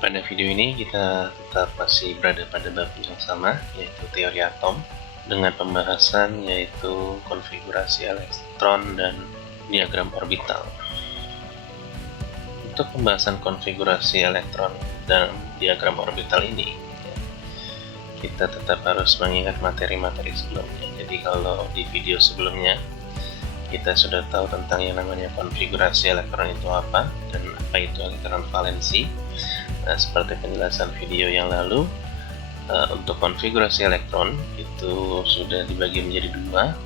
Pada video ini kita tetap masih berada pada bab yang sama, yaitu teori atom, dengan pembahasan yaitu konfigurasi elektron dan diagram orbital. Untuk pembahasan konfigurasi elektron dan diagram orbital ini, kita tetap harus mengingat materi-materi sebelumnya. Jadi kalau di video sebelumnya kita sudah tahu tentang yang namanya konfigurasi elektron itu apa dan apa itu elektron valensi. Nah, seperti penjelasan video yang lalu, untuk konfigurasi elektron itu sudah dibagi menjadi dua,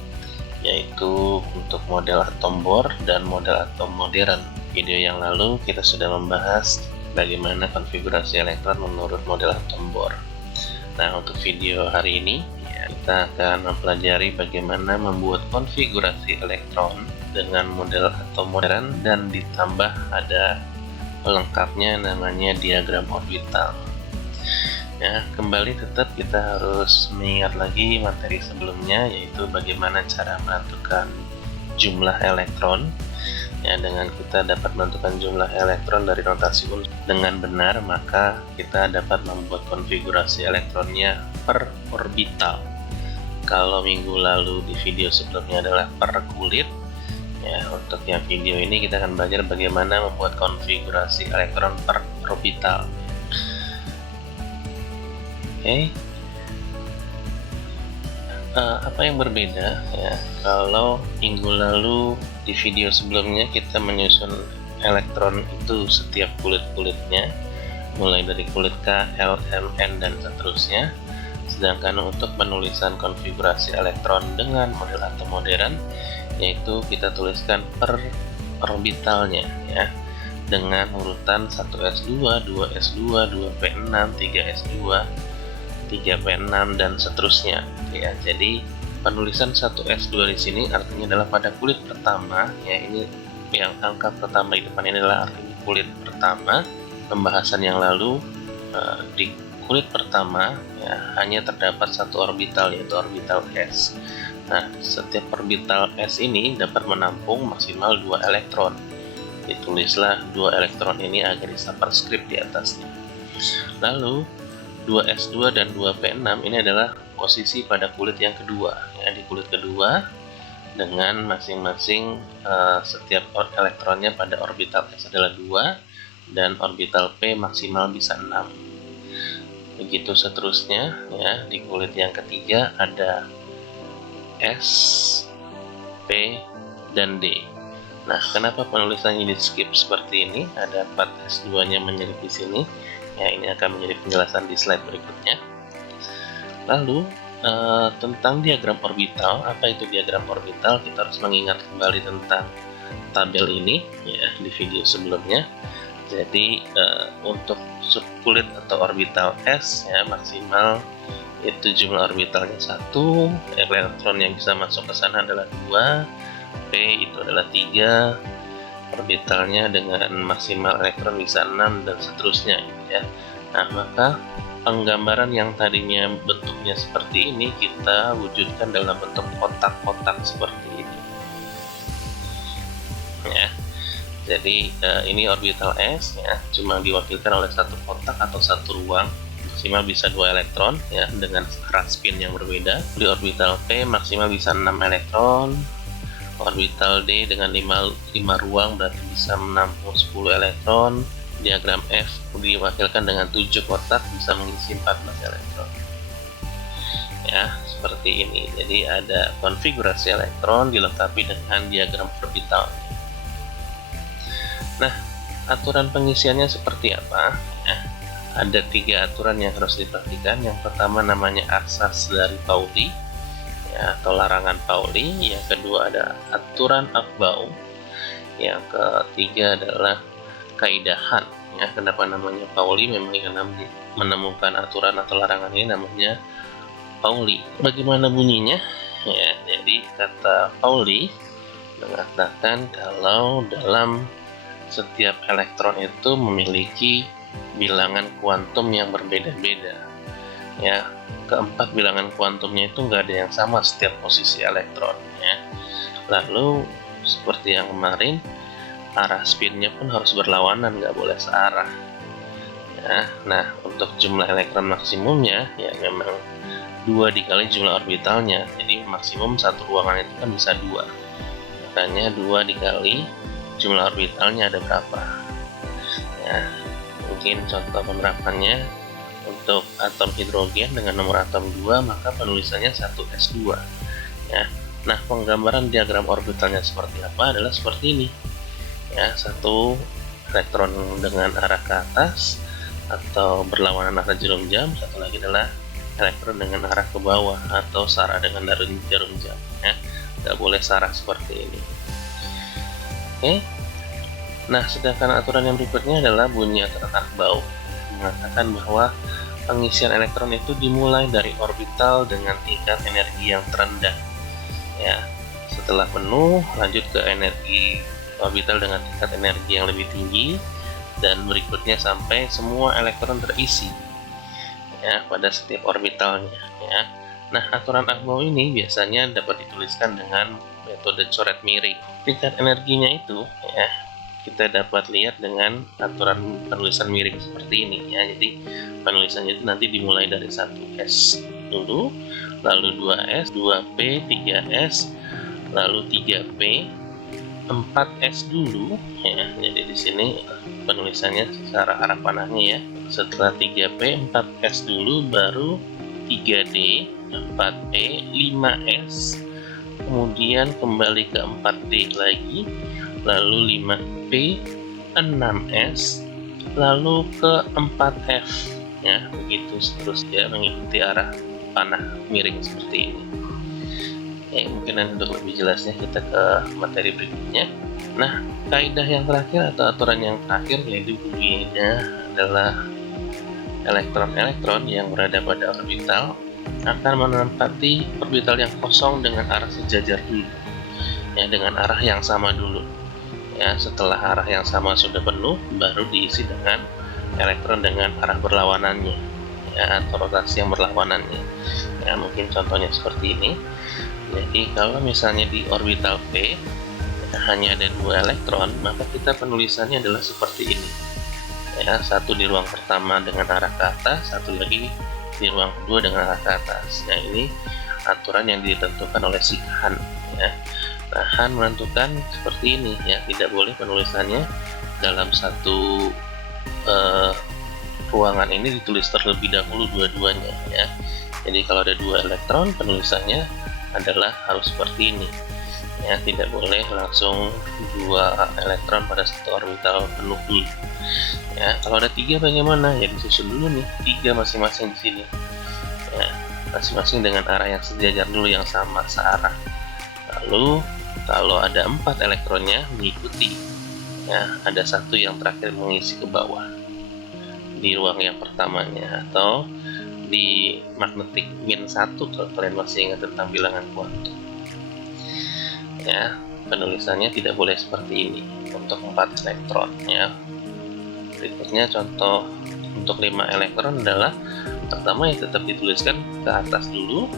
yaitu untuk model atom Bohr dan model atom modern. Video yang lalu kita sudah membahas bagaimana konfigurasi elektron menurut model atom Bohr. Nah, untuk video hari ini kita akan mempelajari bagaimana membuat konfigurasi elektron dengan model atom modern dan ditambah ada pelengkapnya namanya diagram orbital. Ya, kembali tetap kita harus mengingat lagi materi sebelumnya, yaitu bagaimana cara menentukan jumlah elektron. Ya, dengan kita dapat menentukan jumlah elektron dari notasi unsur dengan benar, maka kita dapat membuat konfigurasi elektronnya per orbital. Kalau minggu lalu di video sebelumnya adalah per kulit, ya, untuk yang video ini kita akan belajar bagaimana membuat konfigurasi elektron per orbital. Oke. Apa yang berbeda ya kalau minggu lalu di video sebelumnya kita menyusun elektron itu setiap kulit-kulitnya, mulai dari kulit K, L, M, N, dan seterusnya. Sedangkan untuk penulisan konfigurasi elektron dengan model atom modern, yaitu kita tuliskan per orbitalnya ya, dengan urutan 1s2, 2s2, 2p6, 3s2, 3p6, dan seterusnya ya. Jadi penulisan 1s2 di sini artinya adalah pada kulit pertama ya, ini yang angka pertama di depan ini adalah artinya kulit pertama. Pembahasan yang lalu di kulit pertama ya, hanya terdapat satu orbital, yaitu orbital S. Nah, setiap orbital S ini dapat menampung maksimal 2 elektron. Ditulislah 2 elektron ini agar superscript di atasnya. Lalu 2s2 dan 2p6 ini adalah posisi pada kulit yang kedua ya. Di kulit kedua dengan masing-masing setiap elektronnya pada orbital S adalah 2 dan orbital P maksimal bisa 6. Begitu seterusnya ya, di kulit yang ketiga ada S, P, dan D. Nah, kenapa penulisannya di skip seperti ini? Ada 4s2 nya menyelip di sini. Ya, ini akan menjadi penjelasan di slide berikutnya. Lalu tentang diagram orbital, apa itu diagram orbital? Kita harus mengingat kembali tentang tabel ini ya di video sebelumnya. Jadi untuk subkulit atau orbital S ya, maksimal itu jumlah orbitalnya 1, elektron yang bisa masuk ke sana adalah 2, P itu adalah 3, orbitalnya dengan maksimal elektron bisa 6, dan seterusnya gitu ya. Nah, maka penggambaran yang tadinya bentuknya seperti ini kita wujudkan dalam bentuk kotak-kotak seperti ini ya. Jadi ini orbital S ya, cuma diwakilkan oleh satu kotak atau satu ruang, maksimal bisa 2 elektron ya, dengan arah spin yang berbeda. Di orbital P maksimal bisa 6 elektron. Orbital D dengan 5 ruang berarti bisa menampung 10 elektron. Diagram F diwakilkan dengan 7 kotak, bisa mengisi 14 elektron. Ya, seperti ini. Jadi ada konfigurasi elektron dilengkapi dengan diagram orbital. Nah, aturan pengisiannya seperti apa? Ya, ada 3 aturan yang harus diperhatikan. Yang pertama namanya asas dari Pauli ya, atau larangan Pauli. Yang kedua ada aturan Aufbau. Yang ketiga adalah kaidahan ya. Kenapa namanya Pauli? Memang yang menemukan aturan atau larangan ini namanya Pauli. Bagaimana bunyinya? Ya, jadi kata Pauli mengatakan kalau dalam setiap elektron itu memiliki bilangan kuantum yang berbeda-beda ya. Keempat bilangan kuantumnya itu nggak ada yang sama setiap posisi elektron ya. Lalu seperti yang kemarin, arah spinnya pun harus berlawanan, nggak boleh searah ya. Nah, untuk jumlah elektron maksimumnya ya memang 2 dikali jumlah orbitalnya, jadi maksimum satu ruangan itu kan bisa 2, makanya 2 dikali jumlah orbitalnya ada berapa ya. Mungkin contoh penerapannya untuk atom hidrogen dengan nomor atom 2, maka penulisannya 1s2 ya. Nah, penggambaran diagram orbitalnya seperti apa adalah seperti ini ya, satu elektron dengan arah ke atas atau berlawanan arah jarum jam, satu lagi adalah elektron dengan arah ke bawah atau sarah dengan jarum jam ya. Nggak boleh sarah seperti ini. Oke. Nah, sedangkan aturan yang berikutnya adalah bunyi aturan Akhbau, mengatakan bahwa pengisian elektron itu dimulai dari orbital dengan tingkat energi yang terendah ya. Setelah penuh, lanjut ke energi orbital dengan tingkat energi yang lebih tinggi, dan berikutnya sampai semua elektron terisi ya pada setiap orbitalnya ya. Nah, aturan Akhbau ini biasanya dapat dituliskan dengan metode coret miring. Tingkat energinya itu ya kita dapat lihat dengan aturan penulisan miring seperti ini ya. Jadi penulisannya itu nanti dimulai dari 1s dulu, lalu 2s, 2p, 3s, lalu 3p, 4s dulu ya. Jadi di sini penulisannya secara arah panahnya ya. Setelah 3p, 4s dulu, baru 3d, 4p, 5s, kemudian kembali ke 4d lagi, lalu 5p, 6s, lalu ke 4f ya, begitu seterusnya mengikuti arah panah miring seperti ini. Mungkin nanti untuk lebih jelasnya kita ke materi berikutnya. Nah, kaidah yang terakhir atau aturan yang terakhir yaitu bunyinya adalah elektron-elektron yang berada pada orbital akan menempati orbital yang kosong dengan arah sejajar dulu ya, dengan arah yang sama dulu ya. Setelah arah yang sama sudah penuh, baru diisi dengan elektron dengan arah berlawanannya ya, atau rotasi yang berlawanannya ya. Mungkin contohnya seperti ini. Jadi kalau misalnya di orbital P hanya ada 2 elektron, maka kita penulisannya adalah seperti ini ya, satu di ruang pertama dengan arah ke atas, satu lagi di ruang kedua dengan arah ke atas. Nah, ini aturan yang ditentukan oleh si Han ya. Nah, Han menentukan seperti ini ya, tidak boleh penulisannya dalam satu ruangan ini ditulis terlebih dahulu dua-duanya ya. Jadi kalau ada 2 elektron, penulisannya adalah harus seperti ini ya, tidak boleh langsung 2 elektron pada satu orbital penuh dulu ya. Kalau ada 3 bagaimana ya, disusun dulu nih 3 masing-masing di sini ya, masing-masing dengan arah yang sejajar dulu, yang sama searah. Lalu kalau ada 4 elektronnya mengikuti ya, ada 1 yang terakhir mengisi ke bawah di ruang yang pertamanya, atau di magnetik -1 kalau kalian masih ingat tentang bilangan kuantum ya. Penulisannya tidak boleh seperti ini untuk 4 elektron ya. Berikutnya contoh untuk 5 elektron adalah pertama yang tetap dituliskan ke atas dulu,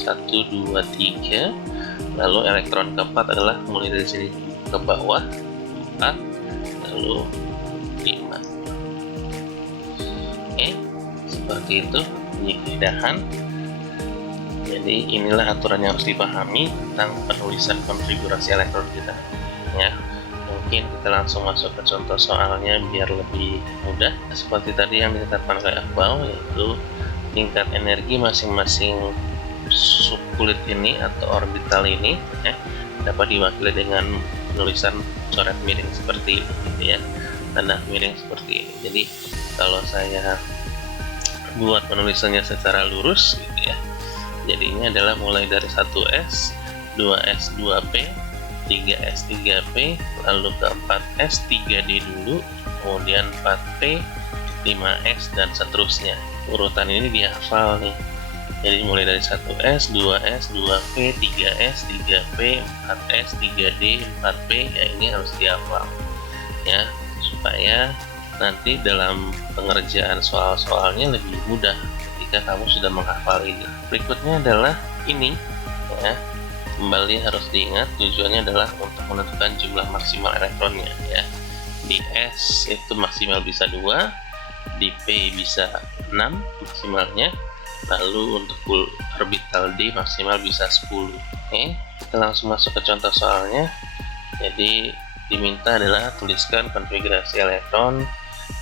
1, 2, 3, lalu elektron keempat adalah mulai dari sini ke bawah 4, lalu 5. Oke, seperti itu bunyi kaidahan. Jadi inilah aturan yang harus dipahami tentang penulisan konfigurasi elektron kita ya. Mungkin kita langsung masuk ke contoh soalnya biar lebih mudah. Seperti tadi yang ditetapkan oleh Akhbau, yaitu tingkat energi masing-masing subkulit ini atau orbital ini ya, dapat diwakili dengan penulisan coret miring seperti ini gitu ya, tanda miring seperti ini. Jadi kalau saya buat penulisannya secara lurus gitu ya, jadinya adalah mulai dari 1s, 2s, 2p, 3s, 3p, lalu ke 4s, 3d dulu, kemudian 4p, 5s, dan seterusnya. Urutan ini dihafal nih. Jadi mulai dari 1s, 2s, 2p, 3s, 3p, 4s, 3d, 4p, ya ini harus dihafal ya, supaya nanti dalam pengerjaan soal-soalnya lebih mudah ketika kamu sudah menghafal ini. Berikutnya adalah ini ya, kembali harus diingat tujuannya adalah untuk menentukan jumlah maksimal elektronnya ya. Di S itu maksimal bisa 2, di P bisa 6 maksimalnya, lalu untuk orbital D maksimal bisa 10. Oke, kita langsung masuk ke contoh soalnya. Jadi diminta adalah tuliskan konfigurasi elektron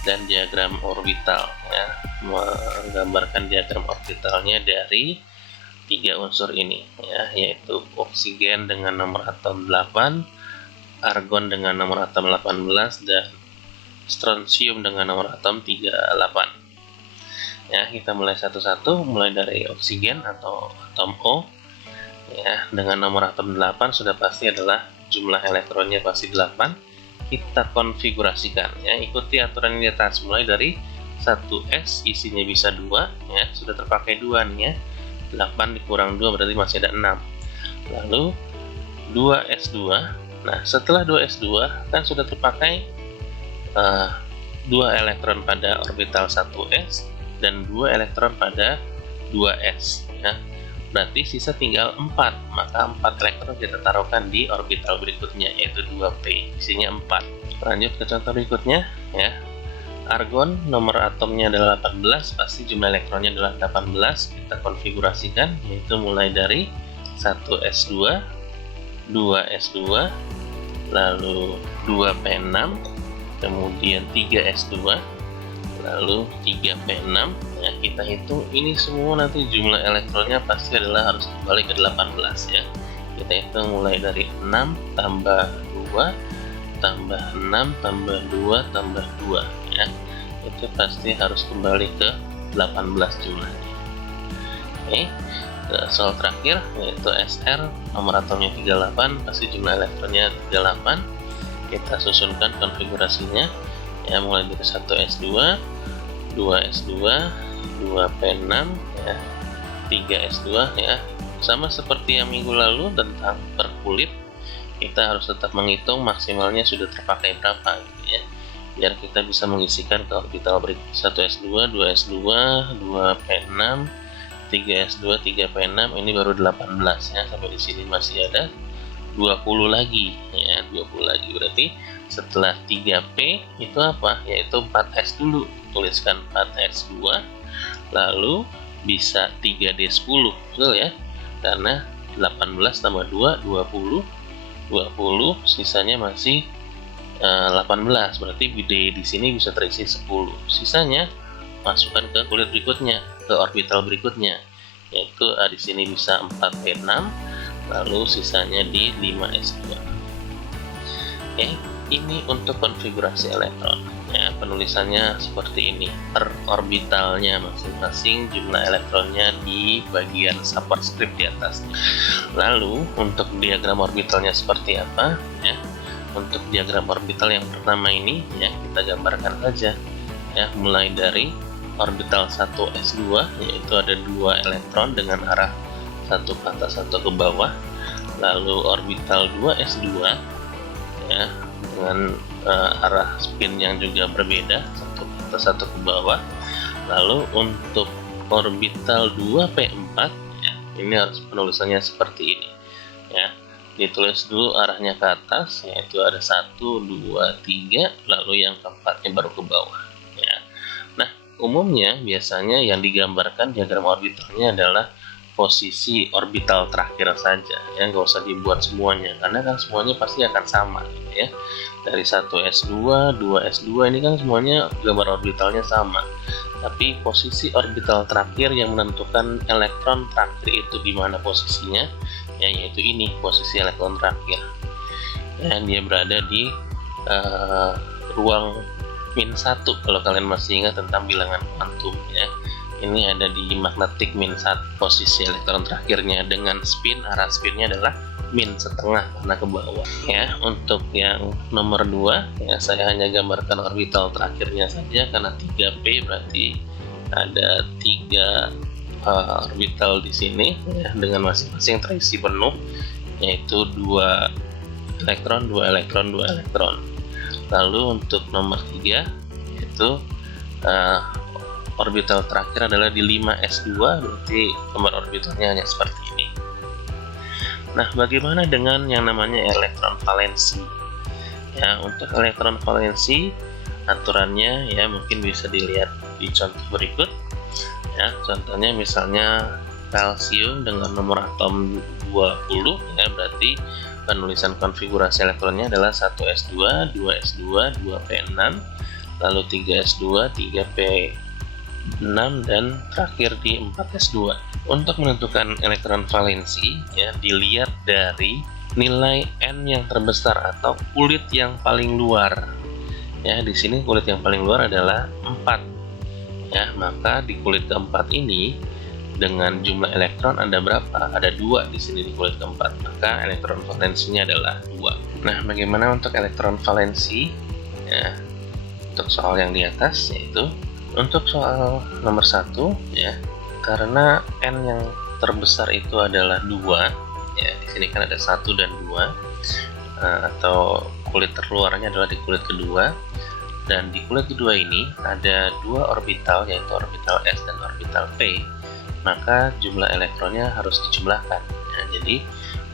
dan diagram orbital, ya, menggambarkan diagram orbitalnya dari 3 unsur ini, ya, yaitu oksigen dengan nomor atom 8, argon dengan nomor atom 18, dan strontium dengan nomor atom 38. Ya, kita mulai satu-satu, mulai dari oksigen atau atom O, ya, dengan nomor atom 8 sudah pasti adalah jumlah elektronnya pasti 8. Kita konfigurasikan, ya, ikuti aturan di atas, mulai dari 1s isinya bisa 2, ya, sudah terpakai 2 nih, ya. 8 dikurang 2 berarti masih ada 6. Lalu 2s2. Nah, setelah 2s2 kan sudah terpakai 2 elektron pada orbital 1s dan 2 elektron pada 2s, ya. Berarti sisa tinggal 4, maka 4 elektron kita taruhkan di orbital berikutnya, yaitu 2p, isinya 4. Lanjut ke contoh berikutnya, ya. Argon nomor atomnya adalah 18, pasti jumlah elektronnya adalah 18. Kita konfigurasikan, yaitu mulai dari 1s2, 2s2, lalu 2p6, kemudian 3s2, lalu 3p6. Ya, kita hitung ini semua nanti jumlah elektronnya pasti adalah harus kembali ke 18, ya. Kita hitung mulai dari 6 tambah 2 tambah 6 tambah 2 tambah 2, ya. Itu pasti harus kembali ke 18 jumlahnya. Oke, soal terakhir yaitu SR, nomor atomnya 38, pasti jumlah elektronnya 38. Kita susunkan konfigurasinya, ya, mulai dari 1s2, 2s2, 2p6, ya, 3s2, ya. Sama seperti yang minggu lalu tentang perkulit, kita harus tetap menghitung maksimalnya sudah terpakai berapa, gitu, ya, biar kita bisa mengisikan ke orbital berikut. 1s2, 2s2, 2p6, 3s2, 3p6, ini baru 18, ya. Sampai di sini masih ada 20 lagi, ya, 20 lagi. Berarti setelah 3p itu apa? Yaitu 4s dulu. Tuliskan 4s2, lalu bisa 3d10, betul, ya? Karena 18 tambah 2 20, sisanya masih 18, berarti D di sini bisa terisi 10. Sisanya masukkan ke kulit berikutnya, ke orbital berikutnya, yaitu di sini bisa 4p6, lalu sisanya di 5s2. Oke, ini untuk konfigurasi elektron, ya. Penulisannya seperti ini, per orbitalnya masing-masing jumlah elektronnya di bagian superscript di atasnya. Lalu untuk diagram orbitalnya seperti apa, ya? Untuk diagram orbital yang pertama ini, ya, kita gambarkan saja, ya, mulai dari orbital 1s2, yaitu ada 2 elektron dengan arah satu ke atas, satu ke bawah. Lalu orbital 2s2, ya, dengan arah spin yang juga berbeda, satu ke atas, satu ke bawah. Lalu untuk orbital 2p4, ya, ini harus penulisannya seperti ini, ya. Ditulis dulu arahnya ke atas, yaitu ada 1, 2, 3, lalu yang keempatnya baru ke bawah, ya. Nah, umumnya biasanya yang digambarkan diagram orbitalnya adalah posisi orbital terakhir saja, ya, nggak usah dibuat semuanya, karena kan semuanya pasti akan sama, gitu, ya. Dari 1s2, 2s2 ini kan semuanya gambar orbitalnya sama, tapi posisi orbital terakhir yang menentukan elektron terakhir itu di mana posisinya, ya, yaitu ini posisi elektron terakhir, dan dia berada di ruang -1 kalau kalian masih ingat tentang bilangan kuantum, ya. Ini ada di magnetik -1 posisi elektron terakhirnya, dengan spin, arah spinnya adalah -1/2 karena ke bawah, ya. Untuk yang nomor 2, ya, saya hanya gambarkan orbital terakhirnya saja karena 3p berarti ada 3 orbital di sini, ya, dengan masing-masing terisi penuh, yaitu 2 elektron, 2 elektron, 2 elektron. Lalu untuk nomor 3, yaitu orbital terakhir adalah di 5s2, berarti nomor orbitalnya hanya seperti ini. Nah, bagaimana dengan yang namanya elektron valensi? Ya, untuk elektron valensi aturannya, ya, mungkin bisa dilihat di contoh berikut. Ya, contohnya misalnya kalsium dengan nomor atom 20, ya berarti penulisan konfigurasi elektronnya adalah 1s2, 2s2, 2p6, lalu 3s2, 3p6, dan terakhir di 4s2. Untuk menentukan elektron valensi, ya dilihat dari nilai N yang terbesar atau kulit yang paling luar. Ya, di sini kulit yang paling luar adalah 4. Ya, maka di kulit keempat ini dengan jumlah elektron ada berapa? Ada 2 di sini di kulit keempat, maka elektron valensinya adalah 2. Nah, bagaimana untuk elektron valensi? Ya, untuk soal yang di atas, yaitu untuk soal nomor 1, ya, karena N yang terbesar itu adalah 2, ya di sini kan ada 1 dan 2, atau kulit terluarnya adalah di kulit kedua. Dan di kulit kedua ini ada 2 orbital, yaitu orbital S dan orbital P, maka jumlah elektronnya harus dijumlahkan. Nah, jadi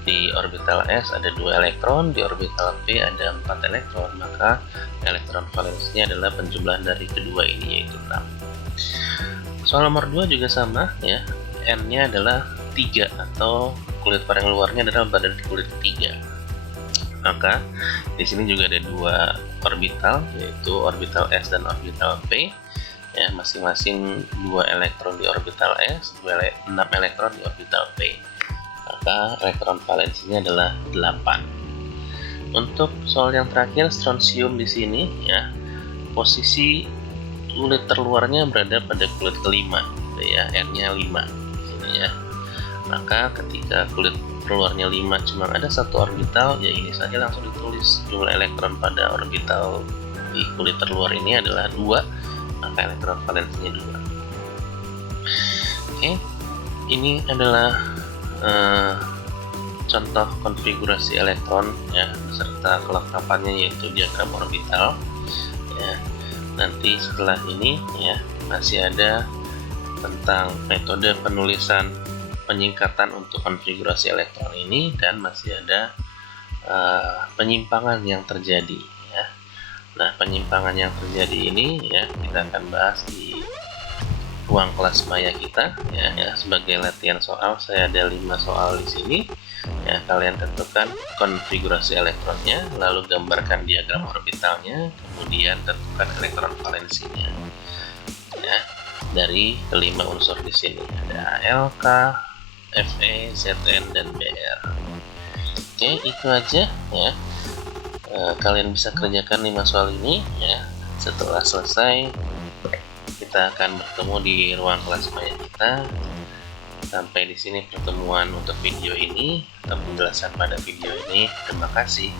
di orbital S ada 2 elektron, di orbital P ada 4 elektron, maka elektron valensinya adalah penjumlahan dari kedua ini, yaitu 6. Soal nomor 2 juga sama, ya, N-nya adalah 3, atau kulit paling luarnya adalah pada kulit ketiga. Maka di sini juga ada 2 orbital, yaitu orbital S dan orbital P, ya masing-masing 2 elektron di orbital S, 6 elektron di orbital P. Maka elektron valensinya adalah 8. Untuk soal yang terakhir, strontium di sini, ya posisi kulit terluarnya berada pada kulit kelima, gitu ya, N-nya 5 di sini, ya. Maka ketika kulit keluarnya 5 cuma ada 1 orbital, ya ini saja langsung ditulis jumlah elektron pada orbital di kulit terluar ini adalah 2, maka elektron valensinya 2. Oke, ini adalah contoh konfigurasi elektron, ya beserta kelengkapannya, yaitu diagram orbital. Ya, nanti setelah ini, ya masih ada tentang metode penulisan penyingkatan untuk konfigurasi elektron ini, dan masih ada penyimpangan yang terjadi, ya. Nah, penyimpangan yang terjadi ini, ya kita akan bahas di ruang kelas maya kita, ya sebagai latihan soal. Saya ada 5 soal di sini, ya kalian tentukan konfigurasi elektronnya, lalu gambarkan diagram orbitalnya, kemudian tentukan elektron valensinya, ya dari kelima unsur di sini, ada Lk, Fe, Zn, dan Br. Oke, itu aja, ya. Kalian bisa kerjakan 5 soal ini, ya. Setelah selesai, kita akan bertemu di ruang kelas maya kita. Sampai di sini pertemuan untuk video ini, atau penjelasan pada video ini. Terima kasih.